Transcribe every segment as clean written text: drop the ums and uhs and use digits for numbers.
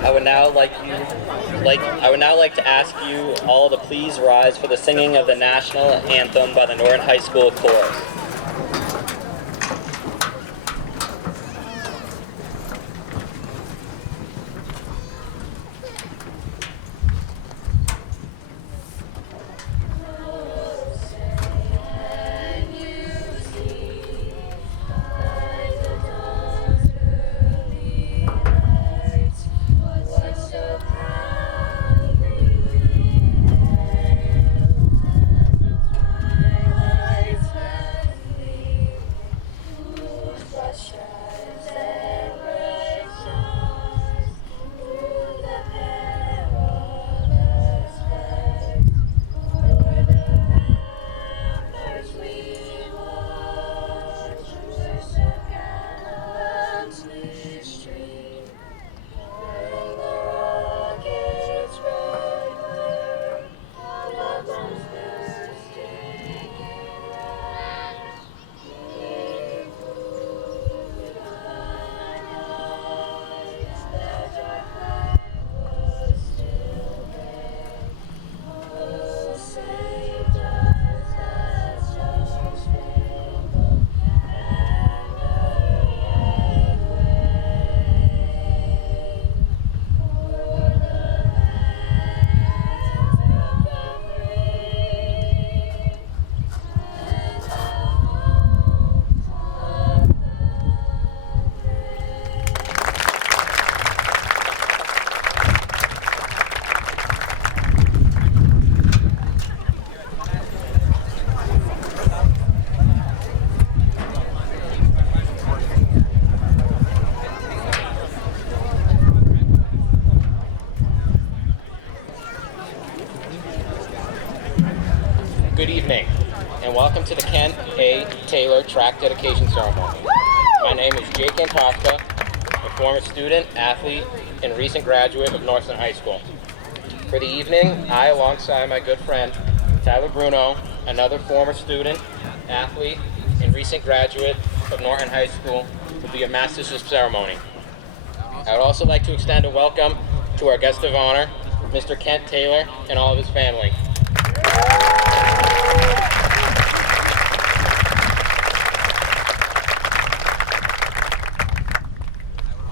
I would now like to ask you all to please rise for the singing of the national anthem by the Norton High School Chorus. Good evening, and welcome to the Kent A. Taylor Track Dedication Ceremony. My name is Jake Antofka, a former student, athlete, and recent graduate of Northern High School. For the evening, I, alongside my good friend, Tyler Bruno, another former student, athlete, and recent graduate of Norton High School, will be a Master's ceremony. I would also like to extend a welcome to our guest of honor, Mr. Kent Taylor, and all of his family.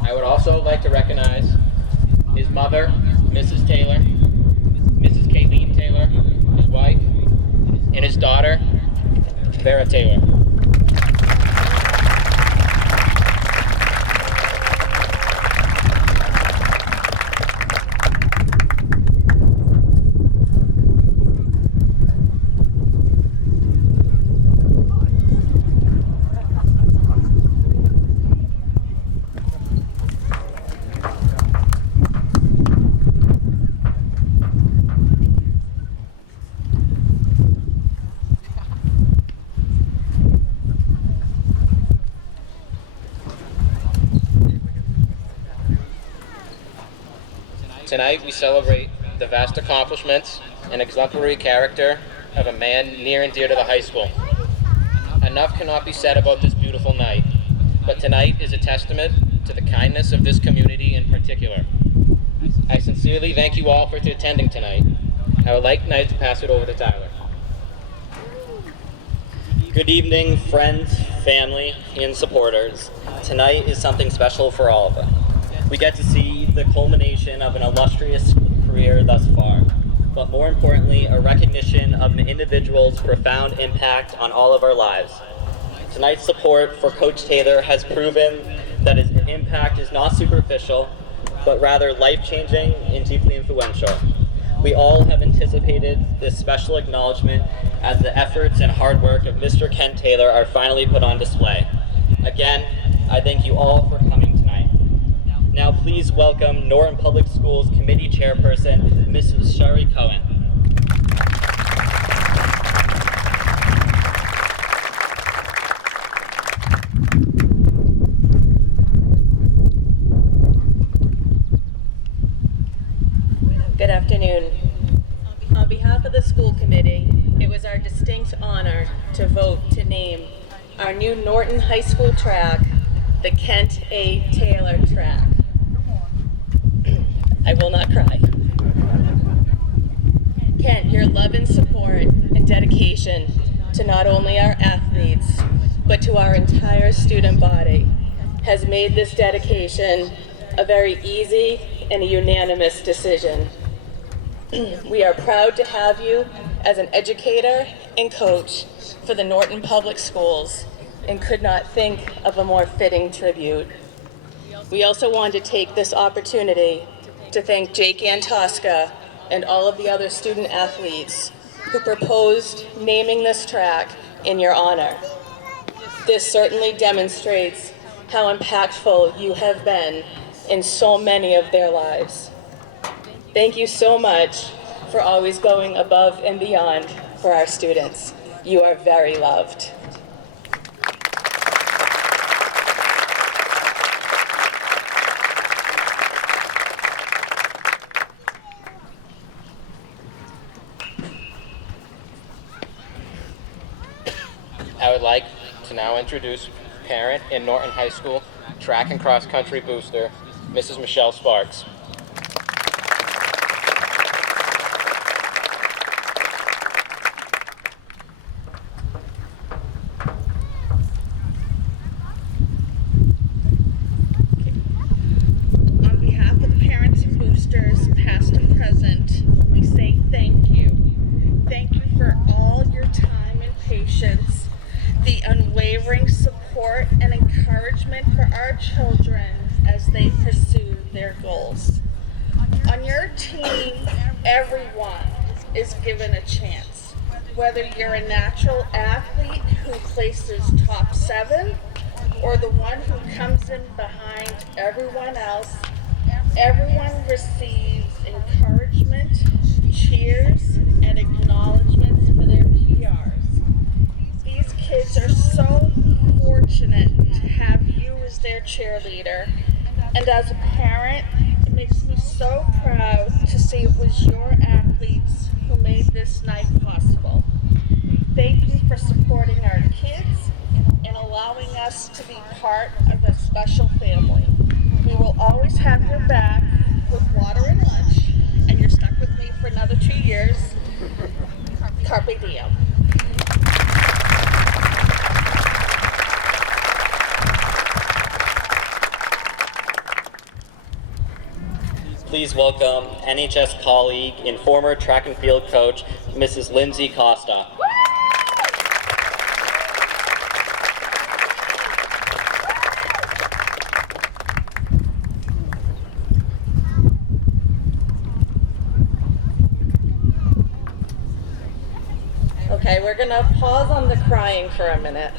I would also like to recognize his mother, Mrs. Taylor, Mrs. Kayleen Taylor, his wife, and his daughter, Vera Taylor. Tonight we celebrate the vast accomplishments and exemplary character of a man near and dear to the high school. Enough cannot be said about this beautiful night, but tonight is a testament to the kindness of this community in particular. I sincerely thank you all for attending tonight. I would like now to pass it over to Tyler. Good evening, friends, family, and supporters. Tonight is something special for all of us. We get to see the culmination of an illustrious career thus far, but more importantly, a recognition of an individual's profound impact on all of our lives. Tonight's support for Coach Taylor has proven that his impact is not superficial, but rather life-changing and deeply influential. We all have anticipated this special acknowledgement as the efforts and hard work of Mr. Kent Taylor are finally put on display. Again, I thank you all for coming tonight. Now please welcome Norton Public Schools Committee Chairperson, Mrs. Sherry Cohen. Good afternoon. On behalf of the school committee, it was our distinct honor to vote to name our new Norton High School track the Kent A. Taylor track. I will not cry. Kent, your love and support and dedication to not only our athletes, but to our entire student body has made this dedication a very easy and a unanimous decision. We are proud to have you as an educator and coach for the Norton Public Schools and could not think of a more fitting tribute. We also want to take this opportunity to thank Jake Antosca and all of the other student athletes who proposed naming this track in your honor. This certainly demonstrates how impactful you have been in so many of their lives. Thank you so much for always going above and beyond for our students. You are very loved. I would like to now introduce parent in Norton High School track and cross country booster, Mrs. Michelle Sparks. On behalf of the parents and boosters, past and present, we say thank you. Thank you for all your time and patience, the unwavering support and encouragement for our children as they pursue their goals. On your team, everyone is given a chance. Whether you're a natural athlete who places top 7 or the one who comes in behind everyone else, everyone receives encouragement, cheers, and acknowledgments for their PRs. These kids are so fortunate to have you as their cheerleader, and as a parent, it makes me so proud to see it was your athletes who made this night possible. Thank you for supporting our kids and allowing us to be part of a special family. We will always have your back with water and lunch, and you're stuck with me for another 2 years. Carpe diem. Please welcome NHS colleague and former track and field coach, Mrs. Lindsay Costa. Okay, we're gonna pause on the crying for a minute.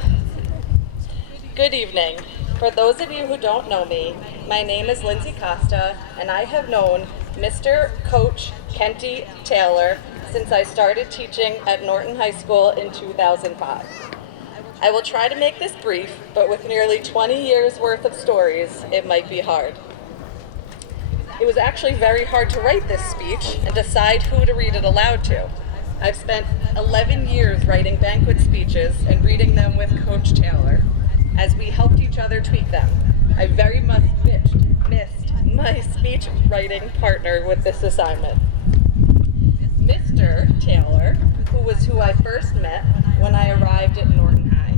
Good evening. For those of you who don't know me, my name is Lindsay Costa, and I have known Mr. Coach Kenty Taylor since I started teaching at Norton High School in 2005. I will try to make this brief, but with nearly 20 years worth of stories, it might be hard. It was actually very hard to write this speech and decide who to read it aloud to. I've spent 11 years writing banquet speeches and reading them with Coach Taylor. As we helped each other tweak them, I very much missed my speech writing partner with this assignment. Mr. Taylor, who was who I first met when I arrived at Norton High.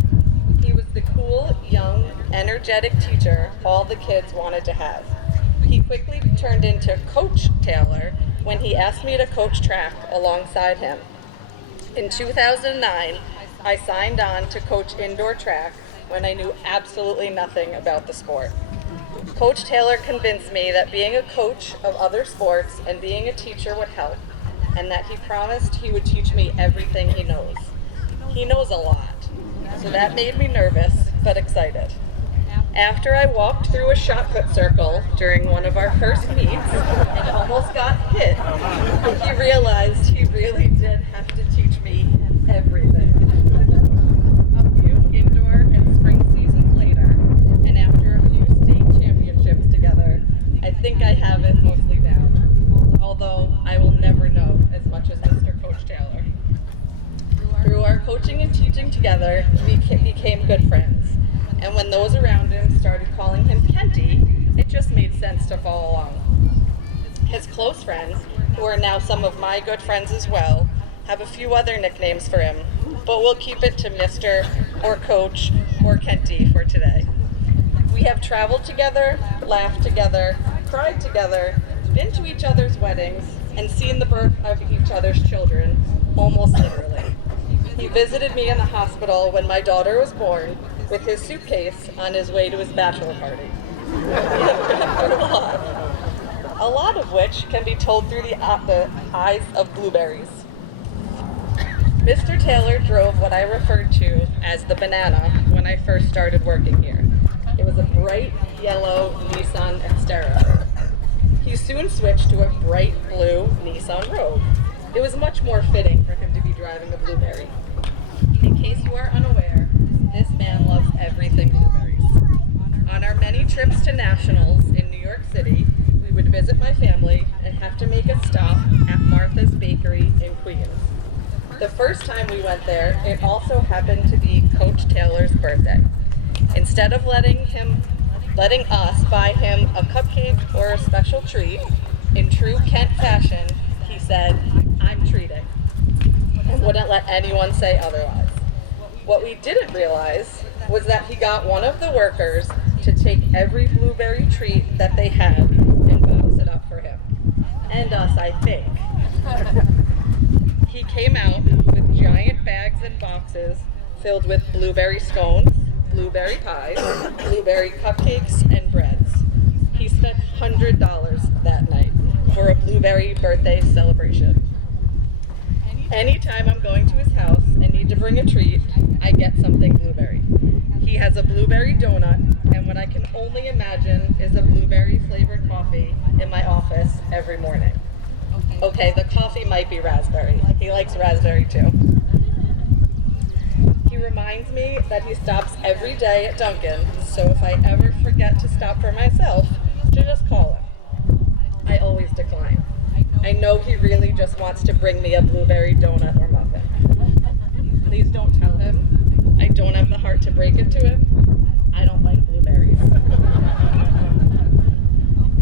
He was the cool, young, energetic teacher all the kids wanted to have. He quickly turned into Coach Taylor when he asked me to coach track alongside him. In 2009, I signed on to coach indoor track when I knew absolutely nothing about the sport. Coach Taylor convinced me that being a coach of other sports and being a teacher would help, and that he promised he would teach me everything he knows. He knows a lot, so that made me nervous but excited. After I walked through a shot put circle during one of our first meets and almost got hit, he realized he really did have to teach me everything. A few indoor and spring seasons later, and after a few state championships together, I think I have it mostly down, although I will never know as much as Mr. Coach Taylor. Through our coaching and teaching together, we became good friends. and when those around him started calling him Kenty, it just made sense to follow along. His close friends, who are now some of my good friends as well, have a few other nicknames for him, but we'll keep it to Mr. or Coach or Kenty for today. We have traveled together, laughed together, cried together, been to each other's weddings, and seen the birth of each other's children, almost literally. He visited me in the hospital when my daughter was born with his suitcase on his way to his bachelor party. A lot of which can be told through the eyes of blueberries. Mr. Taylor drove what I referred to as the banana when I first started working here. It was a bright yellow Nissan Xterra. He soon switched to a bright blue Nissan Rogue. It was much more fitting for him to be driving a blueberry. In case you are unaware, this man loves everything blueberries. On our many trips to nationals in New York City, we would visit my family and have to make a stop at Martha's Bakery in Queens. The first time we went there, it also happened to be Coach Taylor's birthday. Instead of letting us buy him a cupcake or a special treat, in true Kent fashion, he said, "I'm treating," and wouldn't let anyone say otherwise. What we didn't realize was that he got one of the workers to take every blueberry treat that they had and box it up for him. And us, I think. He came out with giant bags and boxes filled with blueberry scones, blueberry pies, blueberry cupcakes, and breads. He spent $100 that night for a blueberry birthday celebration. Anytime I'm going to his house and need to bring a treat, I get something blueberry. He has a blueberry donut and what I can only imagine is a blueberry flavored coffee in my office every morning. Okay, the coffee might be raspberry. He likes raspberry too. He reminds me that he stops every day at Dunkin', so if I ever forget to stop for myself, to just call him. I always decline. I know he really just wants to bring me a blueberry donut or muffin. Please don't tell him. I don't have the heart to break it to him. I don't like blueberries.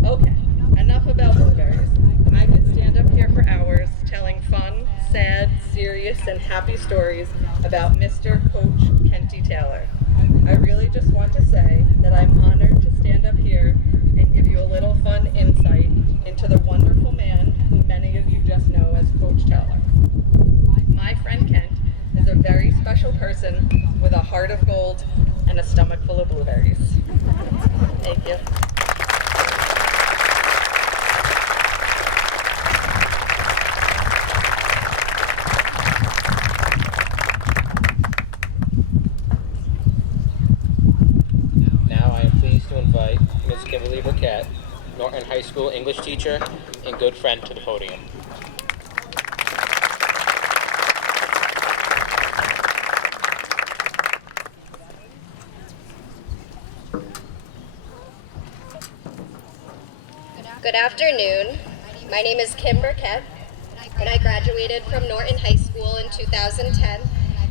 Okay, enough about blueberries. I could stand up here for hours telling fun, sad, serious, and happy stories about Mr. Coach Kenty Taylor. I really just want to say that I'm honored to stand up here and give you a little fun insight into the wonderful man who many of you just know as Coach Taylor. My friend Kent is a very special person with a heart of gold and a stomach full of blueberries. Thank you. Now I am pleased to invite Ms. Kimberly Burkett, Norton High School English teacher and good friend, to the podium. Good afternoon. My name is Kim Burkett, and I graduated from Norton High School in 2010,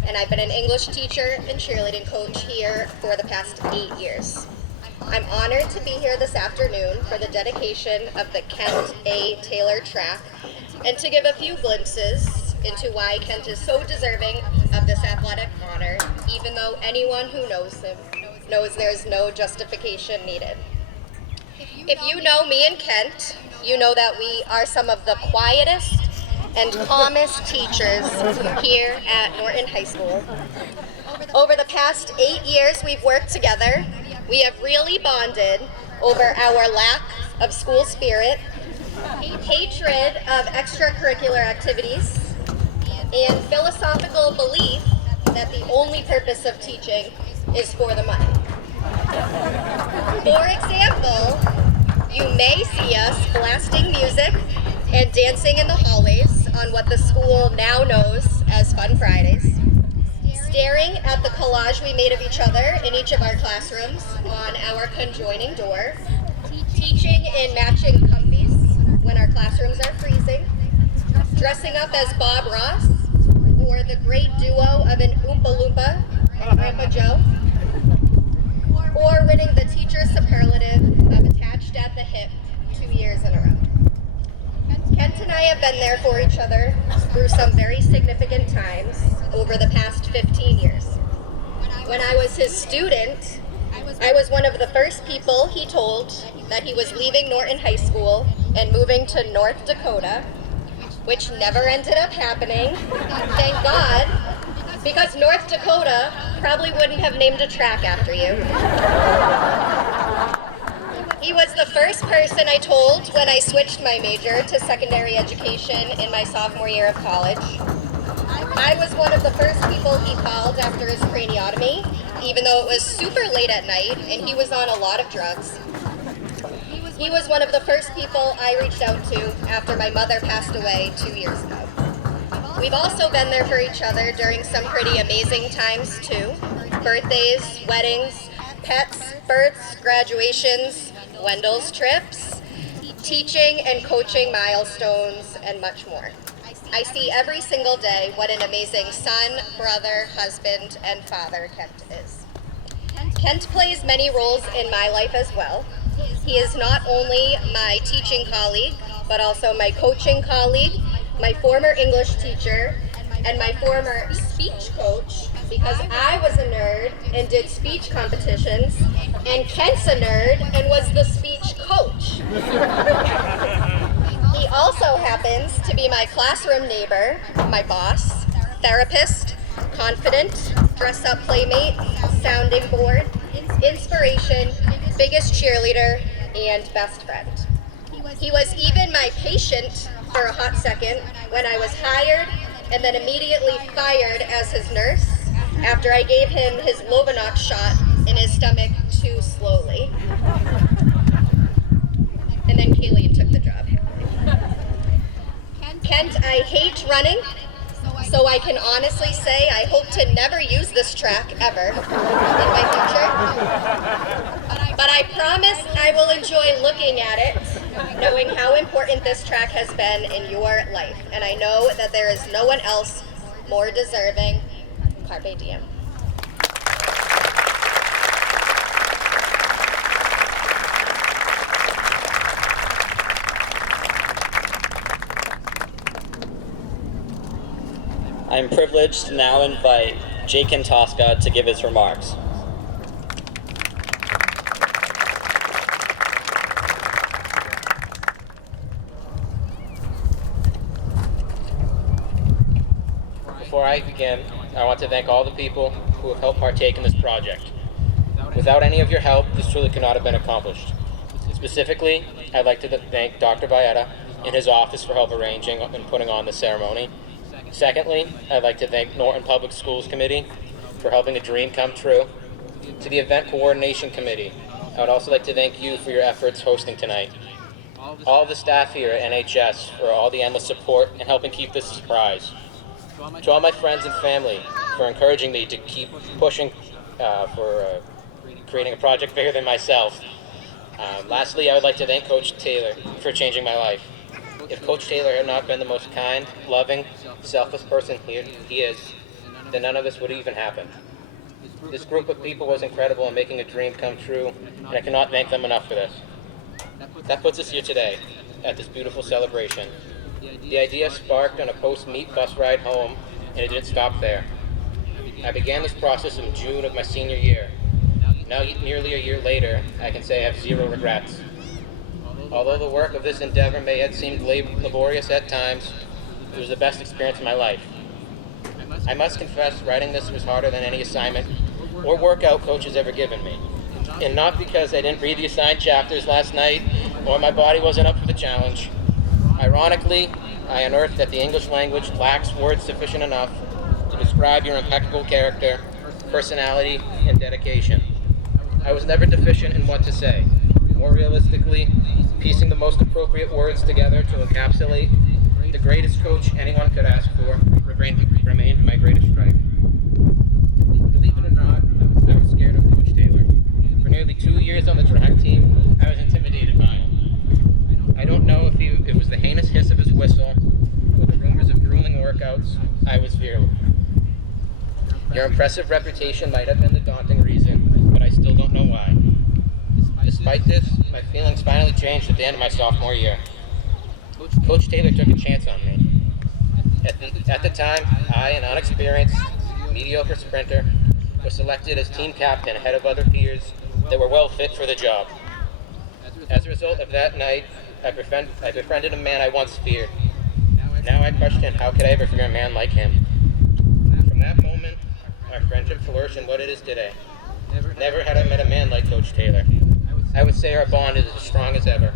and I've been an English teacher and cheerleading coach here for the past 8 years. I'm honored to be here this afternoon for the dedication of the Kent A. Taylor track and to give a few glimpses into why Kent is so deserving of this athletic honor, even though anyone who knows him knows there's no justification needed. If you know me and Kent, you know that we are some of the quietest and calmest teachers here at Norton High School. Over the past 8 years we've worked together, we have really bonded over our lack of school spirit, hatred of extracurricular activities, and philosophical belief that the only purpose of teaching is for the money. For example, you may see us blasting music and dancing in the hallways on what the school now knows as Fun Fridays, staring at the collage we made of each other in each of our classrooms on our conjoining door, teaching in matching comfies when our classrooms are freezing, dressing up as Bob Ross or the great duo of an Oompa Loompa and Grandpa Joe, or winning the teacher's superlative of attached at the hip 2 years in a row. Kent and I have been there for each other through some very significant times over the past 15 years. When I was his student, I was one of the first people he told that he was leaving Norton High School and moving to North Dakota, which never ended up happening, thank God, because North Dakota probably wouldn't have named a track after you. He was the first person I told when I switched my major to secondary education in my sophomore year of college. I was one of the first people he called after his craniotomy, even though it was super late at night and he was on a lot of drugs. He was one of the first people I reached out to after my mother passed away 2 years ago. We've also been there for each other during some pretty amazing times too. Birthdays, weddings, pets, births, graduations, Wendell's trips, teaching and coaching milestones, and much more. I see every single day what an amazing son, brother, husband, and father Kent is. Kent plays many roles in my life as well. He is not only my teaching colleague, but also my coaching colleague, my former English teacher, and my former speech coach, because I was a nerd and did speech competitions, and Kent's a nerd and was the speech coach. He also happens to be my classroom neighbor, my boss, therapist, confident, dress-up playmate, sounding board, inspiration, biggest cheerleader, and best friend. He was even my patient for a hot second when I was hired and then immediately fired as his nurse after I gave him his Lovenox shot in his stomach too slowly. And then Kaylee took the job. Kent, I hate running, so I can honestly say I hope to never use this track ever in my future. But I promise I will enjoy looking at it, knowing how important this track has been in your life. And I know that there is no one else more deserving. Carpe diem. I am privileged to now invite Jake Tosca to give his remarks. Before I begin, I want to thank all the people who have helped partake in this project. Without any of your help, this truly could not have been accomplished. Specifically, I'd like to thank Dr. Baeta in his office for help arranging and putting on the ceremony. Secondly, I'd like to thank Norton Public Schools Committee for helping a dream come true. To the Event Coordination Committee, I would also like to thank you for your efforts hosting tonight. All the staff here at NHS for all the endless support and helping keep this a surprise. To all my friends and family for encouraging me to keep pushing for creating a project bigger than myself. Lastly, I would like to thank Coach Taylor for changing my life. If Coach Taylor had not been the most kind, loving, selfless person he is, then none of this would even happen. This group of people was incredible in making a dream come true, and I cannot thank them enough for this. That puts us here today, at this beautiful celebration. The idea sparked on a post-meet bus ride home, and it didn't stop there. I began this process in June of my senior year. Now, nearly a year later, I can say I have zero regrets. Although the work of this endeavor may have seemed laborious at times, it was the best experience of my life. I must confess, writing this was harder than any assignment or workout coach has ever given me. And not because I didn't read the assigned chapters last night or my body wasn't up for the challenge. Ironically, I unearthed that the English language lacks words sufficient enough to describe your impeccable character, personality, and dedication. I was never deficient in what to say. More realistically, piecing the most appropriate words together to encapsulate the greatest coach anyone could ask for remained my greatest strength. Believe it or not, I was scared of Coach Taylor. For nearly 2 years on the track team, I was intimidated by him. I don't know if it was the heinous hiss of his whistle or the rumors of grueling workouts. I was fearless. Your impressive reputation might have been the daunting reason, but I still don't know why. Despite this, my feelings finally changed at the end of my sophomore year. Coach Taylor took a chance on me. At the time, I, an unexperienced, mediocre sprinter, was selected as team captain ahead of other peers that were well fit for the job. As a result of that night, I befriended a man I once feared. Now I question, how could I ever fear a man like him? From that moment, our friendship flourished in what it is today. Never had I met a man like Coach Taylor. I would say our bond is as strong as ever.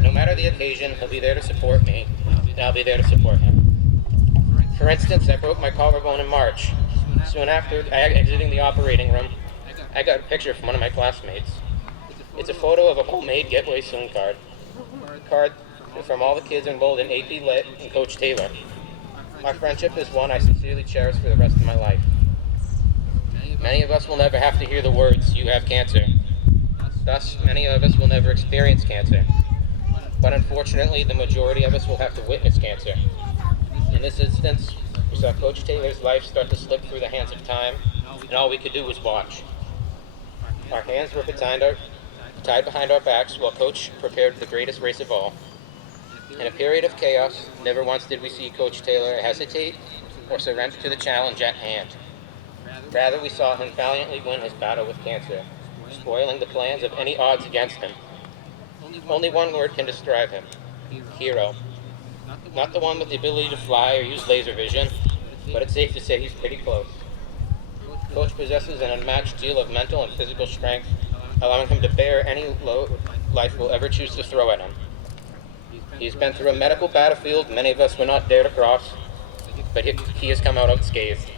No matter the occasion, he'll be there to support me, and I'll be there to support him. For instance, I broke my collarbone in March. Soon after exiting the operating room, I got a picture from one of my classmates. It's a photo of a homemade Get Well Soon card from all the kids enrolled in AP Lit and Coach Taylor. Our friendship is one I sincerely cherish for the rest of my life. Many of us will never have to hear the words, "You have cancer." Thus, many of us will never experience cancer. But unfortunately, the majority of us will have to witness cancer. In this instance, we saw Coach Taylor's life start to slip through the hands of time, and all we could do was watch. Our hands were tied behind our backs while Coach prepared the greatest race of all. In a period of chaos, never once did we see Coach Taylor hesitate or surrender to the challenge at hand. Rather, we saw him valiantly win his battle with cancer, spoiling the plans of any odds against him. Only one word can describe him: hero. Not the one with the ability to fly or use laser vision, but it's safe to say he's pretty close. Coach possesses an unmatched deal of mental and physical strength, allowing him to bear any load life will ever choose to throw at him. He's been through a medical battlefield many of us would not dare to cross, but he has come out unscathed.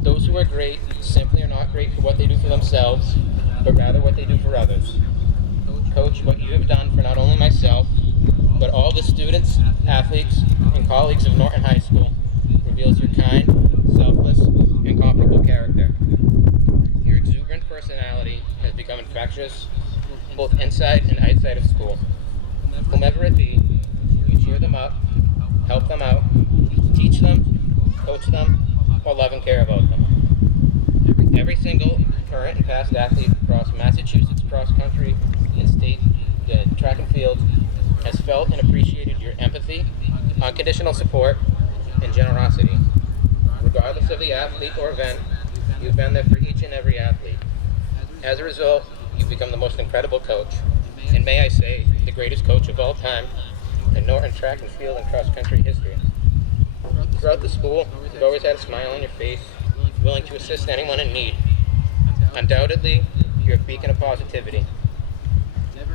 Those who are great simply are not great for what they do for themselves, but rather what they do for others. Coach, what you have done for not only myself, but all the students, athletes, and colleagues of Norton High School reveals your kind, selfless, and comparable character. Your exuberant personality has become infectious, both inside and outside of school. Whomever it be, you cheer them up, help them out, teach them, coach them, or love and care about them. Every single current and past athlete across Massachusetts cross-country and state track and field has felt and appreciated your empathy, unconditional support, and generosity. Regardless of the athlete or event, you've been there for each and every athlete. As a result, you've become the most incredible coach, and may I say, the greatest coach of all time in Norton track and field and cross-country history. Throughout the school, you've always had a smile on your face, willing to assist anyone in need. Undoubtedly, you're a beacon of positivity.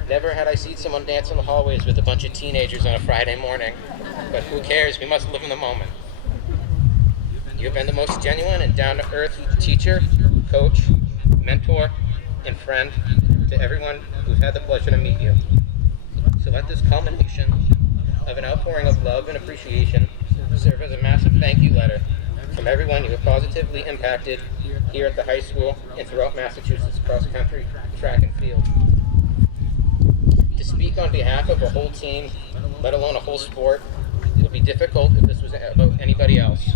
Never had I seen someone dance in the hallways with a bunch of teenagers on a Friday morning, but who cares, we must live in the moment. You've been the most genuine and down-to-earth teacher, coach, mentor, and friend to everyone who's had the pleasure to meet you. So let this culmination of an outpouring of love and appreciation serve as a massive thank you letter from everyone you have positively impacted here at the high school and throughout Massachusetts cross-country, track, and field. To speak on behalf of a whole team, let alone a whole sport, would be difficult if this was about anybody else.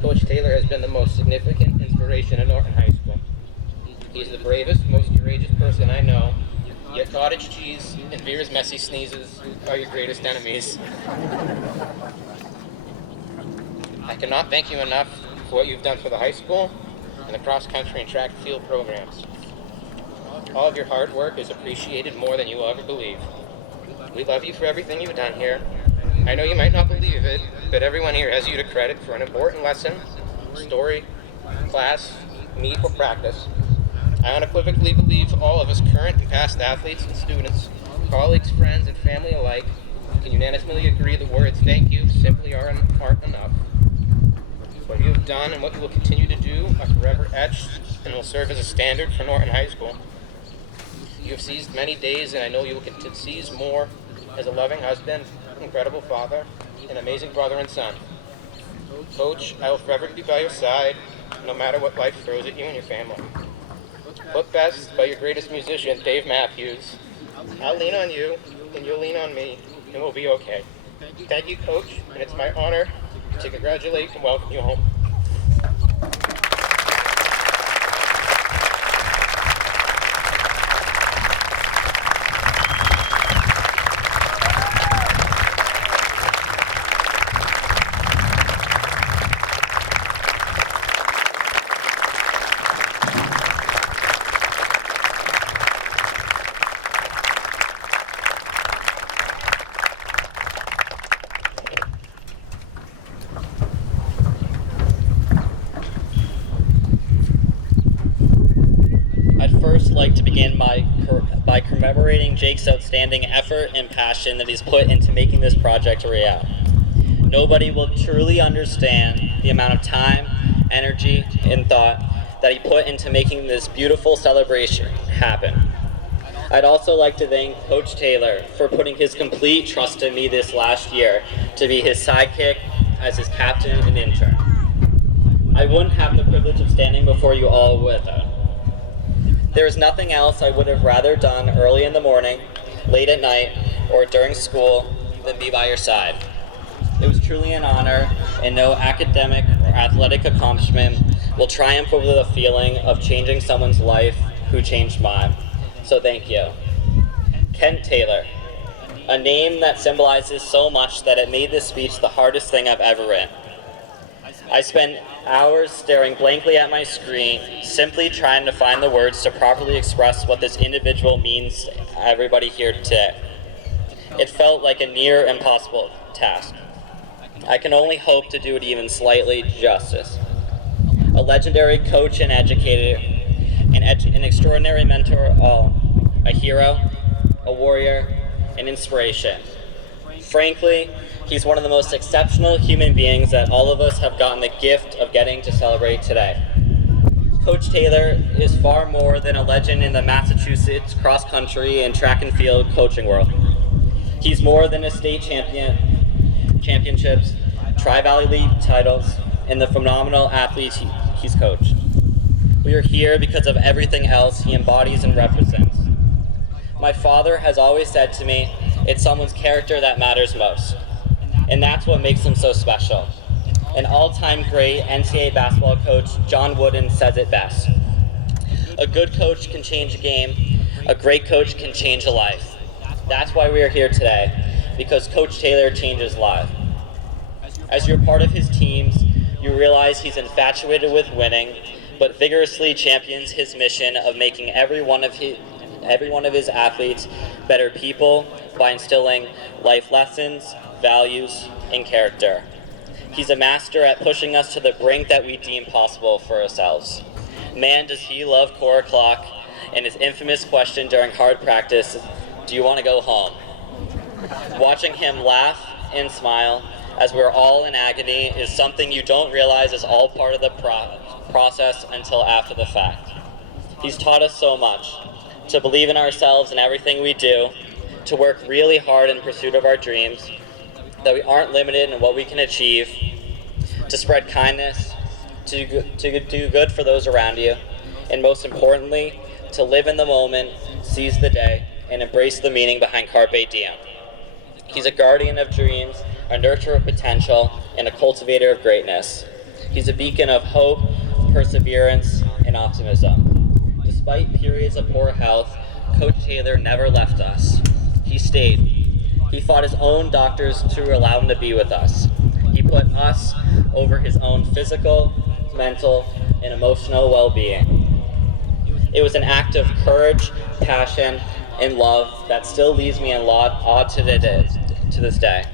Coach Taylor has been the most significant inspiration in Norton High School. He's the bravest, most courageous person I know, yet cottage cheese and Vera's messy sneezes are your greatest enemies. I cannot thank you enough for what you've done for the high school and the cross-country and track and field programs. All of your hard work is appreciated more than you will ever believe. We love you for everything you've done here. I know you might not believe it, but everyone here has you to credit for an important lesson, story, class, meet, or practice. I unequivocally believe all of us current and past athletes and students, colleagues, friends, and family alike can unanimously agree the words thank you simply aren't enough. What you have done and what you will continue to do are forever etched and will serve as a standard for Norton High School. You have seized many days, and I know you will continue to seize more as a loving husband, incredible father, and amazing brother and son. Coach, I will forever be by your side, no matter what life throws at you and your family. Put best by your greatest musician, Dave Matthews. I'll lean on you, and you'll lean on me, and we'll be okay. Thank you, Coach, and it's my honor to congratulate and welcome you home. begin by commemorating Jake's outstanding effort and passion that he's put into making this project a reality. Nobody will truly understand the amount of time, energy, and thought that he put into making this beautiful celebration happen. I'd also like to thank Coach Taylor for putting his complete trust in me this last year to be his sidekick as his captain and intern. I wouldn't have the privilege of standing before you all without. There is nothing else I would have rather done early in the morning, late at night, or during school than be by your side. It was truly an honor, and no academic or athletic accomplishment will triumph over the feeling of changing someone's life who changed mine. So thank you. Kent Taylor, a name that symbolizes so much that it made this speech the hardest thing I've ever written. I spent hours staring blankly at my screen, simply trying to find the words to properly express what this individual means to everybody here today. It felt like a near impossible task. I can only hope to do it even slightly justice. A legendary coach and educator, an extraordinary mentor, a hero, a warrior, an inspiration. Frankly, he's one of the most exceptional human beings that all of us have gotten the gift of getting to celebrate today. Coach Taylor is far more than a legend in the Massachusetts cross-country and track and field coaching world. He's more than a state championships, Tri-Valley League titles, and the phenomenal athletes he's coached. We are here because of everything else he embodies and represents. My father has always said to me, it's someone's character that matters most. And that's what makes him so special. An all-time great NCAA basketball coach, John Wooden, says it best. A good coach can change a game. A great coach can change a life. That's why we are here today, because Coach Taylor changes lives. As you're part of his teams, you realize he's infatuated with winning, but vigorously champions his mission of making every one of his athletes better people by instilling life lessons, values, and character. He's a master at pushing us to the brink that we deem possible for ourselves. Man, does he love core clock and his infamous question during hard practice, do you want to go home? Watching him laugh and smile as we're all in agony is something you don't realize is all part of the process until after the fact. He's taught us so much, to believe in ourselves and everything we do, to work really hard in pursuit of our dreams, that we aren't limited in what we can achieve, to spread kindness, to do good for those around you, and most importantly, to live in the moment, seize the day, and embrace the meaning behind Carpe Diem. He's a guardian of dreams, a nurturer of potential, and a cultivator of greatness. He's a beacon of hope, perseverance, and optimism. Despite periods of poor health, Coach Taylor never left us. He stayed. He fought his own doctors to allow him to be with us. He put us over his own physical, mental, and emotional well-being. It was an act of courage, passion, and love that still leaves me in awe to this day.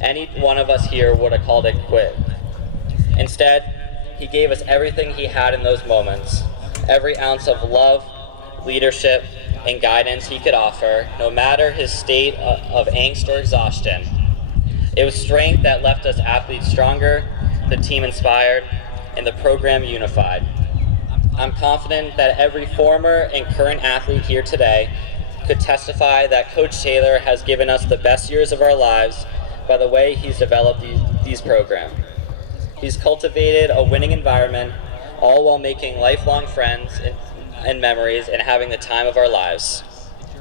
Any one of us here would have called it quit. Instead, he gave us everything he had in those moments, every ounce of love, leadership, and guidance he could offer, no matter his state of angst or exhaustion. It was strength that left us athletes stronger, the team inspired, and the program unified. I'm confident that every former and current athlete here today could testify that Coach Taylor has given us the best years of our lives by the way he's developed these programs. He's cultivated a winning environment, all while making lifelong friends and memories and having the time of our lives.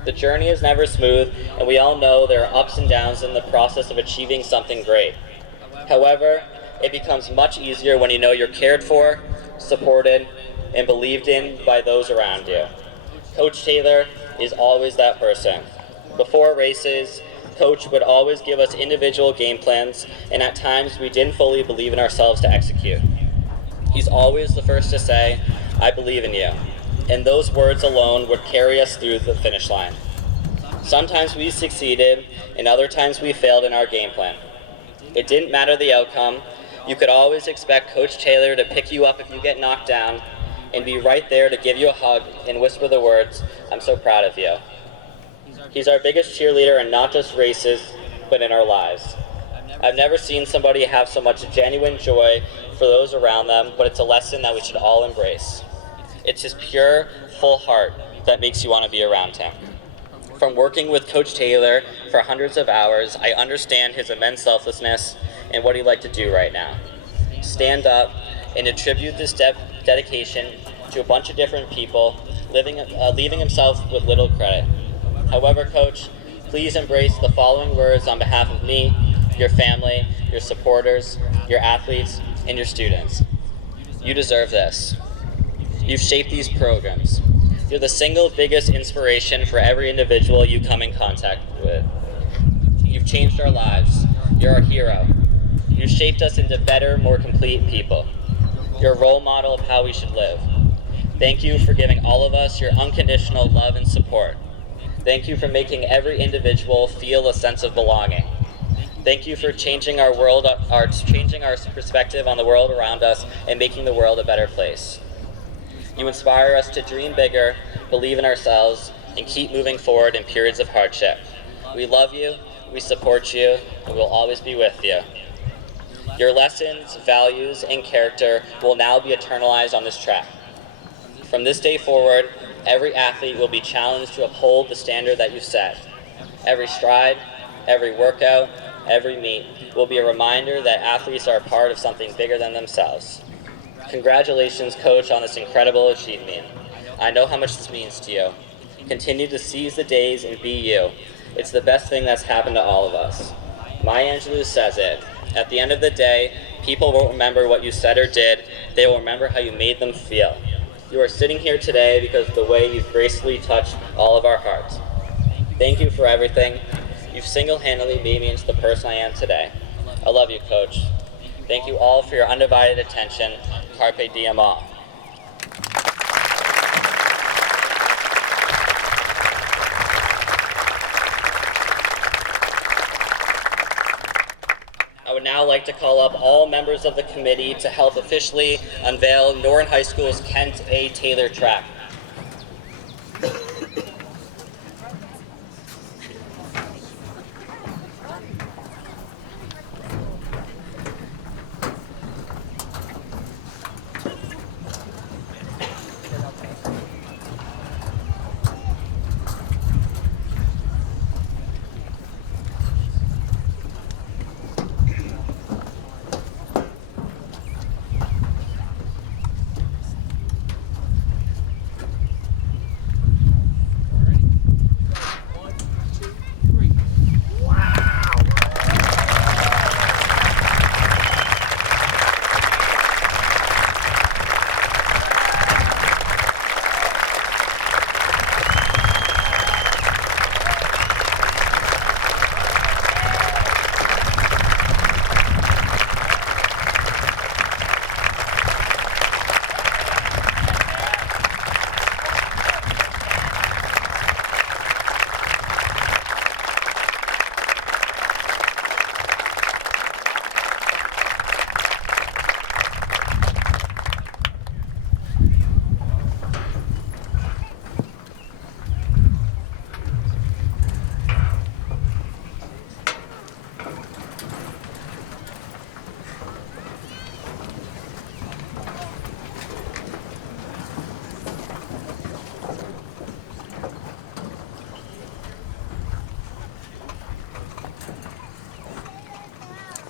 The journey is never smooth, and we all know there are ups and downs in the process of achieving something great. However, it becomes much easier when you know you're cared for, supported, and believed in by those around you. Coach Taylor is always that person. Before races, Coach would always give us individual game plans, and at times we didn't fully believe in ourselves to execute. He's always the first to say, "I believe in you," and those words alone would carry us through the finish line. Sometimes we succeeded, and other times we failed in our game plan. It didn't matter the outcome. You could always expect Coach Taylor to pick you up if you get knocked down, and be right there to give you a hug and whisper the words, I'm so proud of you. He's our biggest cheerleader in not just races, but in our lives. I've never seen somebody have so much genuine joy for those around them, but it's a lesson that we should all embrace. It's his pure, full heart that makes you want to be around him. From working with Coach Taylor for hundreds of hours, I understand his immense selflessness and what he'd like to do right now. Stand up and attribute this dedication to a bunch of different people, leaving himself with little credit. However, Coach, please embrace the following words on behalf of me, your family, your supporters, your athletes, and your students. You deserve this. You've shaped these programs. You're the single biggest inspiration for every individual you come in contact with. You've changed our lives. You're our hero. You've shaped us into better, more complete people. You're a role model of how we should live. Thank you for giving all of us your unconditional love and support. Thank you for making every individual feel a sense of belonging. Thank you for changing our perspective on the world around us and making the world a better place. You inspire us to dream bigger, believe in ourselves, and keep moving forward in periods of hardship. We love you, we support you, and we'll always be with you. Your lessons, values, and character will now be eternalized on this track. From this day forward, every athlete will be challenged to uphold the standard that you've set. Every stride, every workout, every meet will be a reminder that athletes are a part of something bigger than themselves. Congratulations, Coach, on this incredible achievement. I know how much this means to you. Continue to seize the days and be you. It's the best thing that's happened to all of us. Maya Angelou says it. At the end of the day, people won't remember what you said or did. They will remember how you made them feel. You are sitting here today because of the way you've gracefully touched all of our hearts. Thank you for everything. You've single-handedly made me into the person I am today. I love you, Coach. Thank you all for your undivided attention. Carpe diem all. I would now like to call up all members of the committee to help officially unveil Norton High School's Kent A. Taylor track.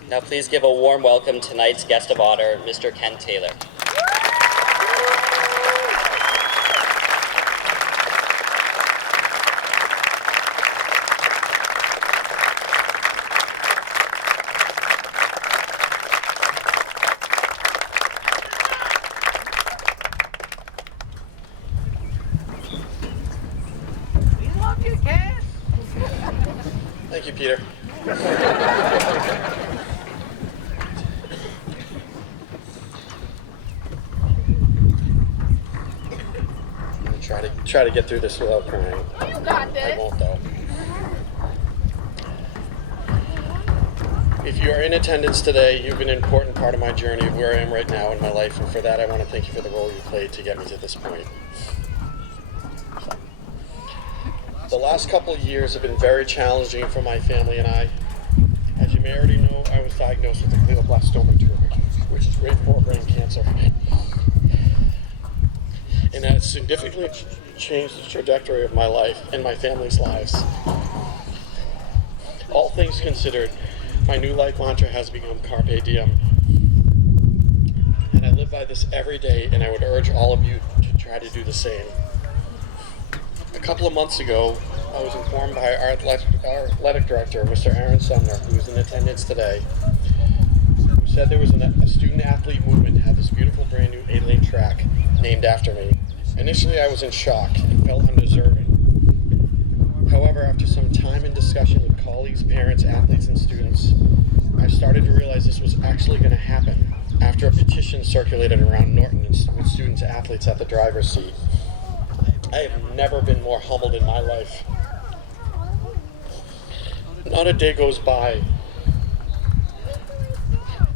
Now please give a warm welcome to tonight's guest of honor, Mr. Ken Taylor. We love you, Ken. Thank you, Peter. Try to get through this without crying. You got this. I won't though. If you're in attendance today, you've been an important part of my journey of where I am right now in my life, and for that I want to thank you for the role you played to get me to this point. The last couple of years have been very challenging for my family and I. As you may already know, I was diagnosed with a glioblastoma tumor, which is grade 4 brain cancer. And that has significantly changed the trajectory of my life and my family's lives. All things considered, my new life mantra has become Carpe Diem. And I live by this every day, and I would urge all of you to try to do the same. A couple of months ago, I was informed by our athletic director, Mr. Aaron Sumner, who is in attendance today, who said there was a student-athlete movement had this beautiful brand new 8-lane track named after me. Initially, I was in shock and felt undeserving. However, after some time and discussion with colleagues, parents, athletes, and students, I started to realize this was actually going to happen after a petition circulated around Norton with students and athletes at the driver's seat. I have never been more humbled in my life. Not a day goes by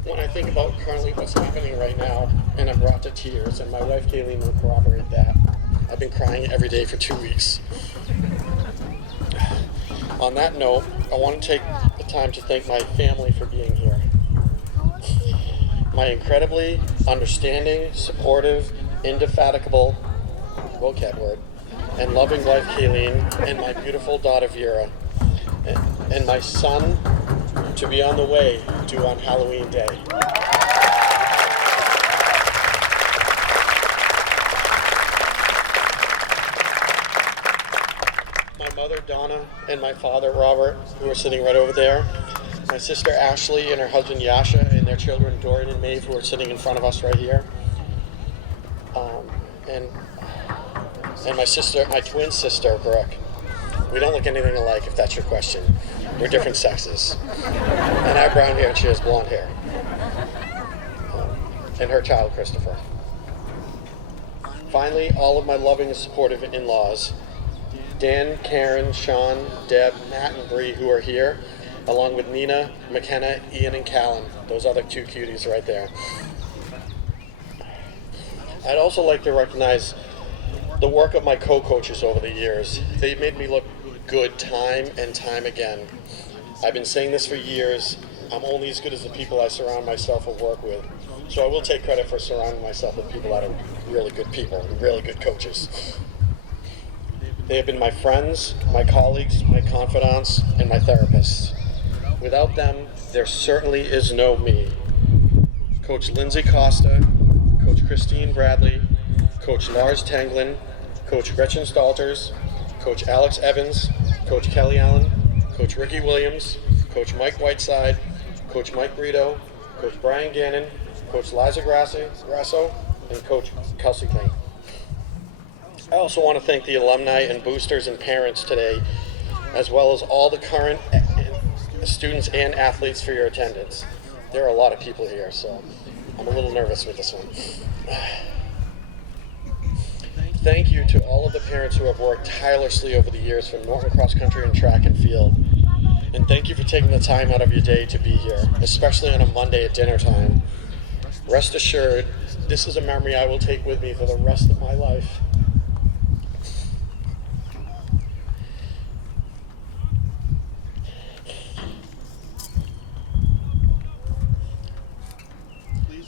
when I think about currently what's happening right now, and I'm brought to tears, and my wife Kayleen will corroborate that. I've been crying every day for 2 weeks. On that note, I want to take the time to thank my family for being here. My incredibly understanding, supportive, indefatigable, vocab word, and loving wife Kayleen, and my beautiful daughter Vera, and my son to be on the way due on Halloween Day. My mother Donna and my father Robert, who are sitting right over there. My sister Ashley and her husband Yasha and their children Dorian and Maeve, who are sitting in front of us right here. And my sister, my twin sister Brooke. We don't look anything alike, if that's your question. We're different sexes. And I have brown hair and she has blonde hair. And her child Christopher. Finally, all of my loving and supportive in-laws, Dan, Karen, Sean, Deb, Matt, and Bree, who are here, along with Nina, McKenna, Ian, and Callan, those other two cuties right there. I'd also like to recognize the work of my co-coaches over the years. They've made me look good time and time again. I've been saying this for years. I'm only as good as the people I surround myself and work with. So I will take credit for surrounding myself with people that are really good people, really good coaches. They have been my friends, my colleagues, my confidants, and my therapists. Without them, there certainly is no me. Coach Lindsay Costa, Coach Christine Bradley, Coach Lars Tenglin, Coach Gretchen Stalters, Coach Alex Evans, Coach Kelly Allen, Coach Ricky Williams, Coach Mike Whiteside, Coach Mike Brito, Coach Brian Gannon, Coach Liza Grasso, and Coach Kelsey King. I also want to thank the alumni and boosters and parents today, as well as all the current students and athletes for your attendance. There are a lot of people here, so I'm a little nervous with this one. Thank you to all of the parents who have worked tirelessly over the years from Norton Cross Country and Track and Field. And thank you for taking the time out of your day to be here, especially on a Monday at dinner time. Rest assured, this is a memory I will take with me for the rest of my life.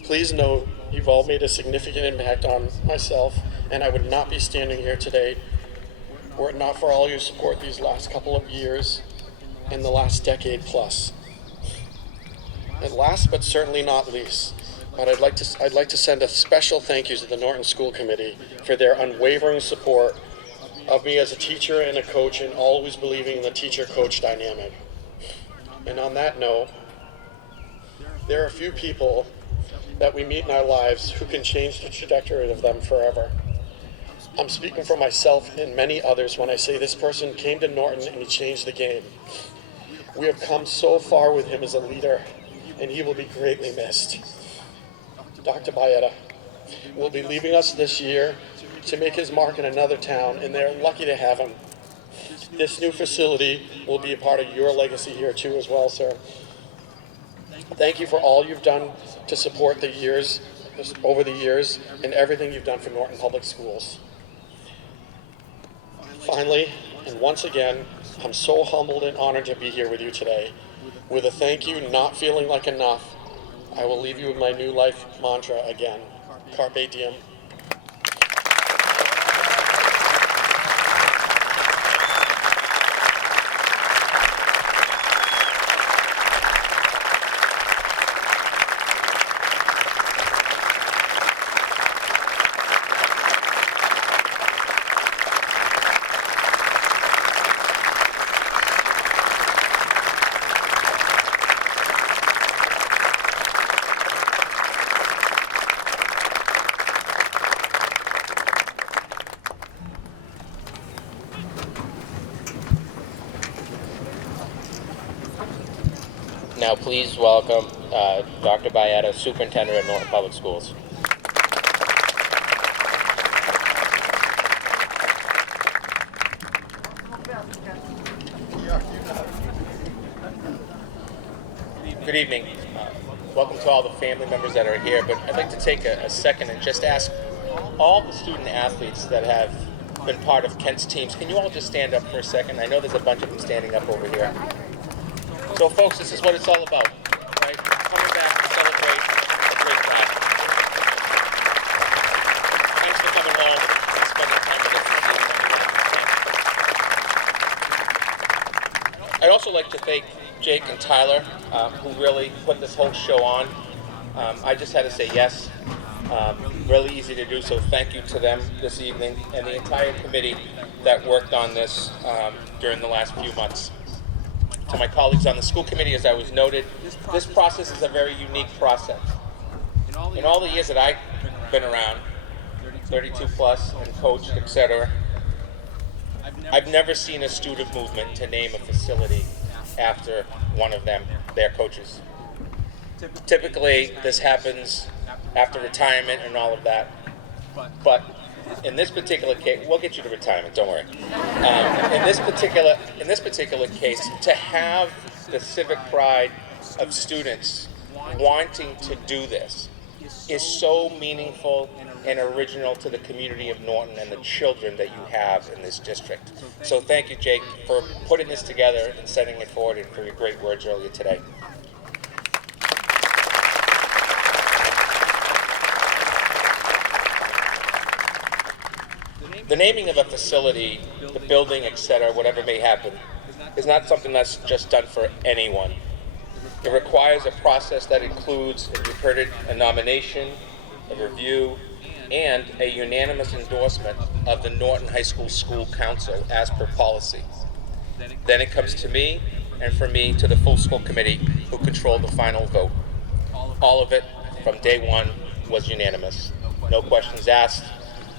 Please know you've all made a significant impact on myself, and I would not be standing here today were it not for all your support these last couple of years and the last decade plus. And last but certainly not least, but I'd like to send a special thank you to the Norton School Committee for their unwavering support of me as a teacher and a coach, and always believing in the teacher-coach dynamic. And on that note, there are a few people that we meet in our lives who can change the trajectory of them forever. I'm speaking for myself and many others when I say this person came to Norton and he changed the game. We have come so far with him as a leader, and he will be greatly missed. Dr. Baeta will be leaving us this year to make his mark in another town, and they're lucky to have him. This new facility will be a part of your legacy here too as well, sir. Thank you for all you've done to support over the years, and everything you've done for Norton Public Schools. Finally, And once again, I'm so humbled and honored to be here with you today. With a thank you not feeling like enough, I will leave you with my new life mantra again, Carpe Diem. Now please welcome Dr. Bayetta, Superintendent at Norton Public Schools. Good evening. Welcome to all the family members that are here, but I'd like to take a second and just ask all the student athletes that have been part of Kent's teams, can you all just stand up for a second? I know there's a bunch of them standing up over here. So folks, this is what it's all about, right? Coming back to celebrate a great class. Thanks for coming home and spending time with us this evening. I'd also like to thank Jake and Tyler, who really put this whole show on. I just had to say yes. Really easy to do, so thank you to them this evening and the entire committee that worked on this during the last few months. To my colleagues on the school committee, as I was noted, this process is a very unique process. In all the years that I've been around, 32 plus and coached, etc., I've never seen a student movement to name a facility after one of them, their coaches. Typically, this happens after retirement and all of that, but in this particular case, we'll get you to retirement, don't worry. In this particular case, to have the civic pride of students wanting to do this is so meaningful and original to the community of Norton and the children that you have in this district. So thank you, Jake, for putting this together and setting it forward and for your great words earlier today. The naming of a facility, the building, etc., whatever may happen, is not something that's just done for anyone. It requires a process that includes, as you've heard it, a nomination, a review, and a unanimous endorsement of the Norton High School School Council as per policy. Then it comes to me, and from me to the full school committee, who control the final vote. All of it, from day one, was unanimous. No questions asked.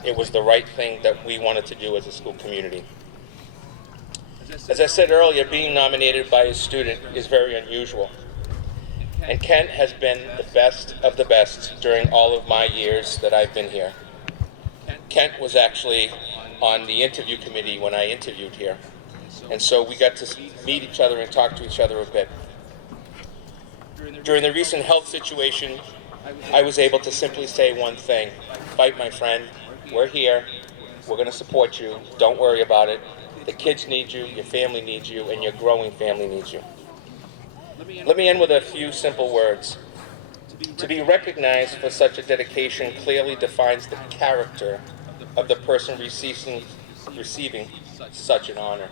It was the right thing that we wanted to do as a school community. As I said earlier, being nominated by a student is very unusual. And Kent has been the best of the best during all of my years that I've been here. Kent was actually on the interview committee when I interviewed here. And so we got to meet each other and talk to each other a bit. During the recent health situation, I was able to simply say one thing: fight, my friend. We're here. We're going to support you. Don't worry about it. The kids need you, your family needs you, and your growing family needs you. Let me end with a few simple words. To be recognized for such a dedication clearly defines the character of the person receiving such an honor.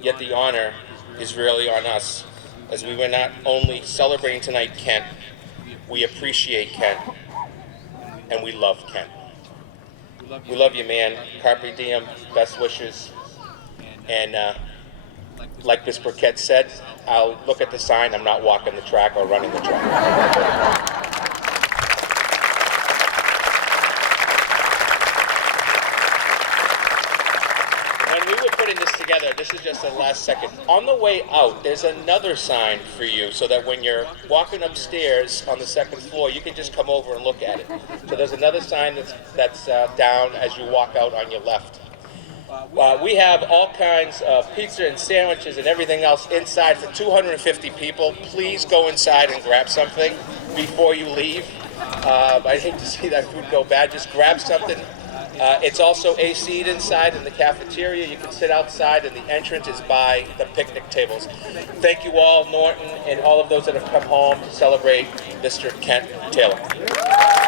Yet the honor is really on us, as we were not only celebrating tonight Kent, we appreciate Kent, and we love Kent. We love you, man. Carpe diem, best wishes. And like Ms. Burkett said, I'll look at the sign. I'm not walking the track or running the track. When we were putting this together, this is just the last second. On the way out, there's another sign for you so that when you're walking upstairs on the second floor, you can just come over and look at it. So there's another sign that's down as you walk out on your left. We have all kinds of pizza and sandwiches and everything else inside for 250 people. Please go inside and grab something before you leave. I hate to see that food go bad. Just grab something It's also AC'd inside in the cafeteria. You can sit outside, and the entrance is by the picnic tables. Thank you all, Norton, and all of those that have come home to celebrate Mr. Kent Taylor.